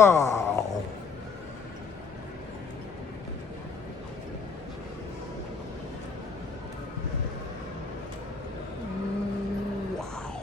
Wow. Wow.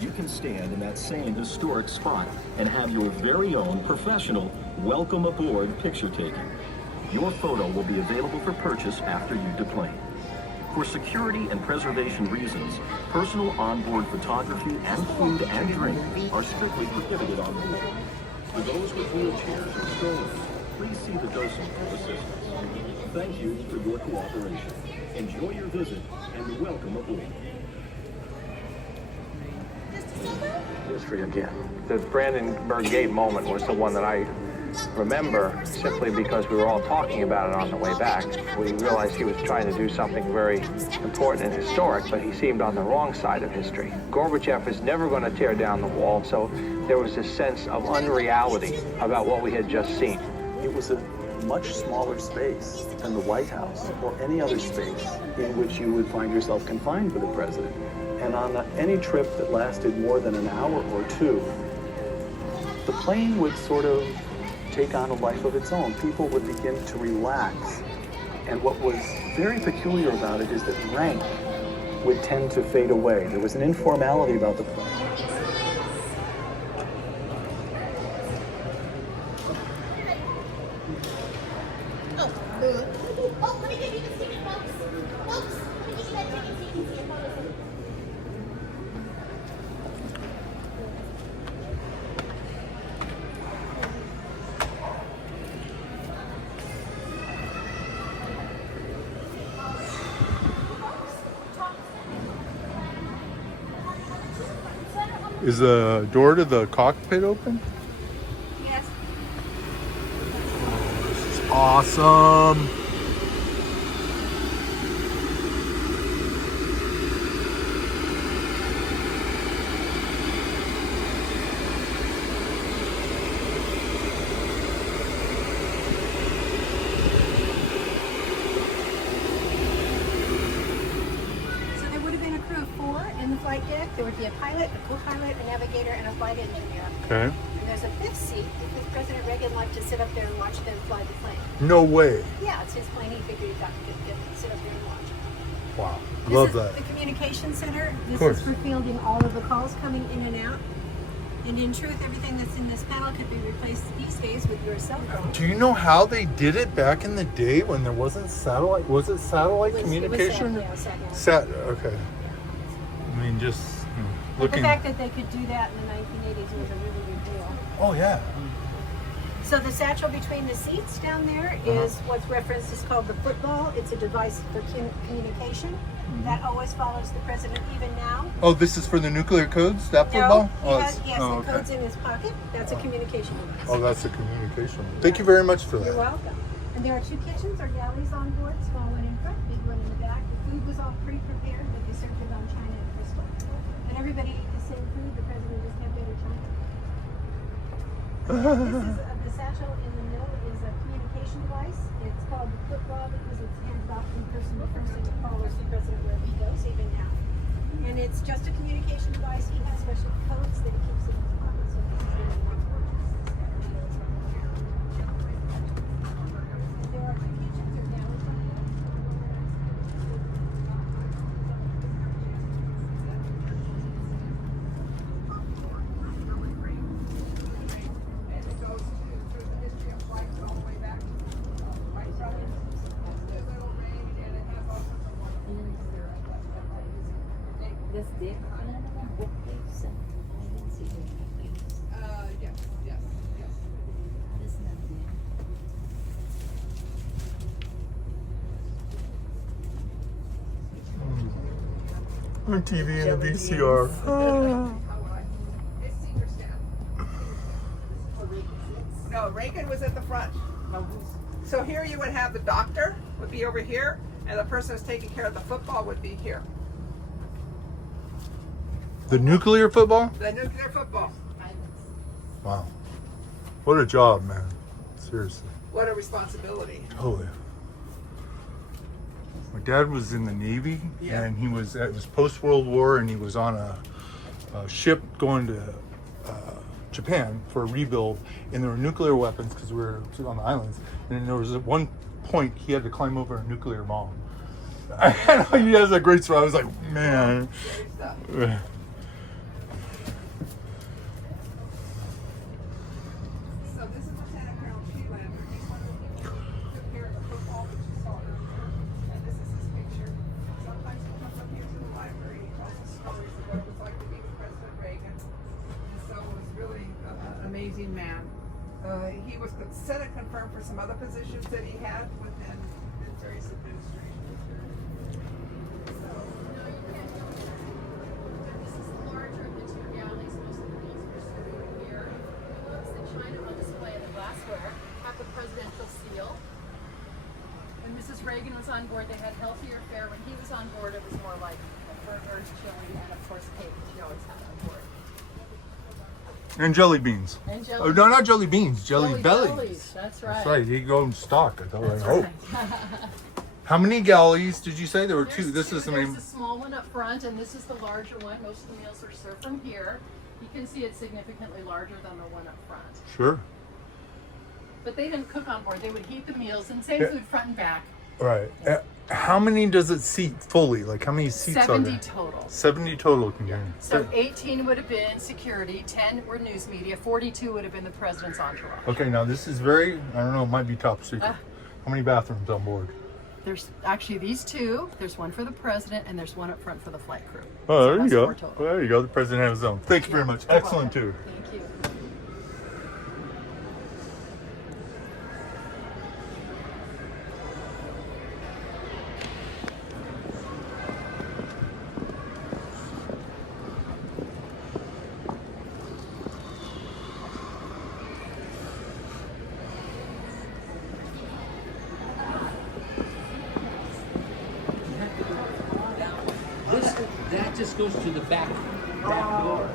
You can stand in that same historic spot and have your very own professional welcome aboard picture taking. Your photo will be available for purchase after you deplane. For security and preservation reasons, personal onboard photography and food and drink are strictly prohibited on board. For those with wheelchairs or strollers, please see the docent for assistance. Thank you for your cooperation. Enjoy your visit and welcome aboard. History again. The Brandenburg Gate moment was the one that I remember simply because we were all talking about it on the way back. We realized he was trying to do something very important and historic, but he seemed on the wrong side of history. Gorbachev is never going to tear down the wall, so there was this sense of unreality about what we had just seen. It was a much smaller space than the White House or any other space in which you would find yourself confined with the president. And on any trip that lasted more than an hour or two, the plane would sort of take on a life of its own. People would begin to relax. And what was very peculiar about it is that rank would tend to fade away. There was an informality about the plane. Let me give you this ticket, folks. Folks, let me give you that ticket so you can see it. Is the door to the cockpit open? Yes. This is awesome. Flight deck, there would be a pilot, a co-pilot, a navigator, and a flight engineer. Okay. And there's a fifth seat because President Reagan liked to sit up there and watch them fly the plane. No way. Yeah, it's his plane. He figured he'd got to sit up there and watch. Wow. This Love is that. the communication center. This course. is for fielding all of the calls coming in and out. And in truth, everything that's in this panel could be replaced these days with your cell phone. Do you know how they did it back in the day when there wasn't satellite? Was it satellite communication? It was satellite. Okay. I mean, just But looking. the fact that they could do that in the 1980s was a really big deal. Oh yeah. So the satchel between the seats down there is what's referenced is called the football. It's a device for communication that always follows the president even now. Oh, this is for the nuclear codes. That No, football. he has the okay. codes in his pocket. That's a communication device. Oh, that's a communication. Thank you very much for that. You're welcome. And there are two kitchens or galleys on board, small one in front, big one in the back. The food was all pre-prepared, but they served it on china and crystal. And everybody ate the same food. The president just had better china. This is the satchel in the middle is a communication device. It's called the football because it's handed off from person to person. It follows the president wherever he goes, even now. And it's just a communication device. He has special codes that he keeps in his pocket. So this is really important. There are two kitchens or galleys on there. This big bookcase. I didn't see the bookcase. Yes. This not On TV and a VCR. It's senior staff. No, Reagan was at the front. So here you would have the doctor would be over here, and the person who's taking care of the football would be here. The nuclear football? The nuclear football. Wow. What a job, man. Seriously. What a responsibility. Totally. My dad was in the Navy, Yeah. and it was post-World War, and he was on a ship going to Japan for a rebuild, and there were nuclear weapons because we were on the islands, and there was at one point he had to climb over a nuclear bomb. He has a great story. I was like, man. Great stuff. So this is Lieutenant Colonel Sheelander. He's one of the people who took care of the football that you saw earlier. And this is his picture. Sometimes he comes up here to the library. He tells us stories of what it was like to be with President Reagan. And so it was really an amazing man. He was Senate confirmed for some other positions that he had within various administrations. This is the larger of the two galleys. Most of the meals are served here. It's the china on display in the glassware. Have the presidential seal. When Mrs. Reagan was on board, they had healthier fare. When he was on board, it was more like burgers, chili, and of course cake, which she always had on board. And jelly beans. And jelly. Oh, no, not jelly beans. Jelly bellies. bellies. That's right. That's right. He go in stock. I thought. That's Oh. right. How many galleys did you say? There were There's two. This two. is the There's name. the small one up front, and this is the larger one. Most of the meals are served from here. You can see it's significantly larger than the one up front. Sure. But they didn't cook on board. They would heat the meals and same Yeah. food front and back. Right. How many does it seat fully? Like how many seats are 70 there? total. 70 total containers. So 18 would have been security, 10 were news media, 42 would have been the president's entourage. Okay, now this is very, I don't know, it might be top secret. How many bathrooms on board? There's actually these two. There's one for the president and there's one up front for the flight crew. Oh, there you that's go. four total. Well, there you go. The president has his own. Thank you very much. Excellent tour. Thank you. goes to the back door.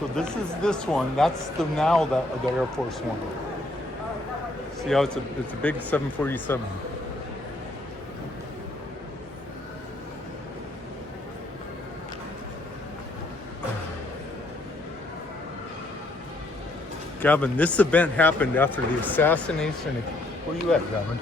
So this is this one. That's the Air Force One. See how it's a big 747. Gavin, this event happened after the assassination of... Where you at, Gavin?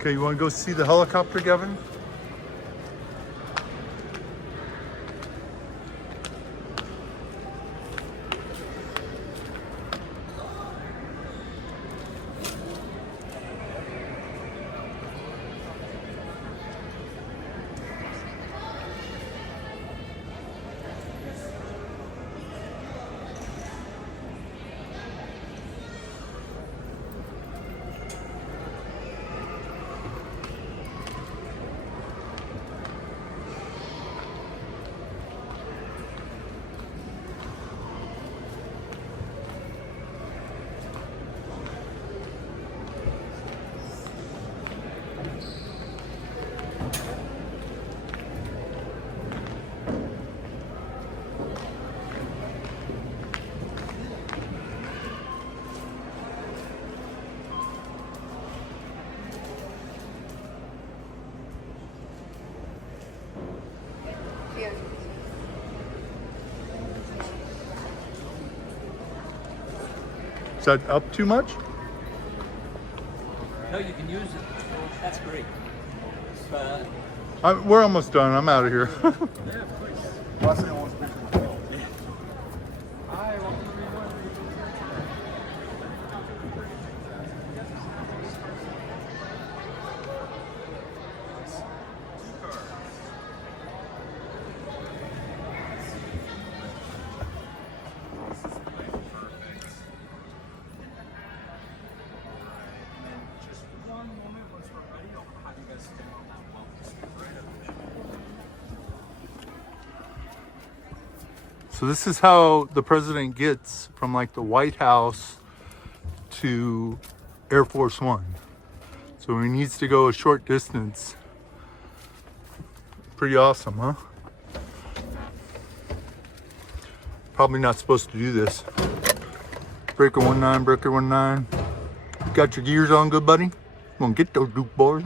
Okay, you want to go see the helicopter, Gavin? Is that up too much? No, you can use it. That's great. We're almost done. I'm out of here. So this is how the president gets from like the White House to Air Force One. So he needs to go a short distance. Pretty awesome, huh? Probably not supposed to do this. Breaker 19, breaker 19. You got your gears on good, buddy? Come on, get those Duke boys.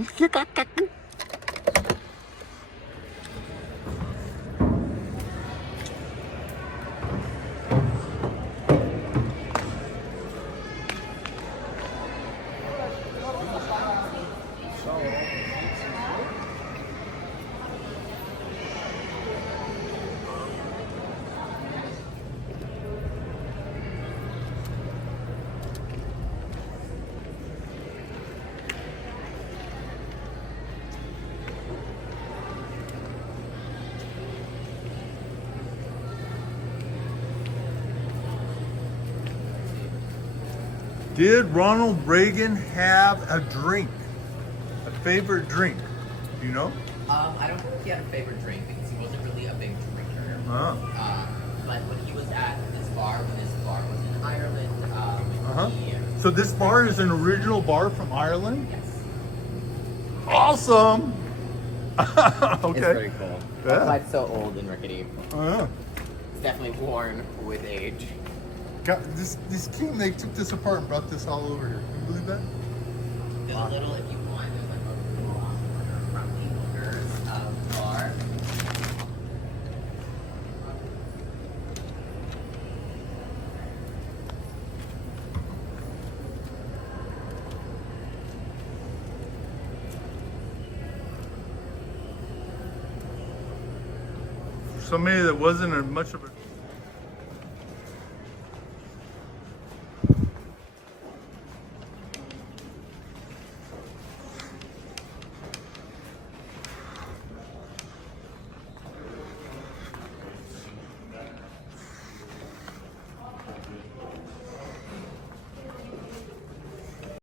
Did Ronald Reagan have a drink? A favorite drink? Do you know? I don't think he had a favorite drink because he wasn't really a big drinker. Oh. But when he was at this bar, when this bar was in Ireland, he, So this bar is an original bar from Ireland? yes, Awesome! Okay. it's very cool. Yeah. That's why it's so old and rickety. Yeah. It's definitely worn with age. Got this team, they took this apart and brought this all over here. Can you believe that? There's a little, if you want, there's like a little corner from the owners of the bar. For somebody that wasn't much of a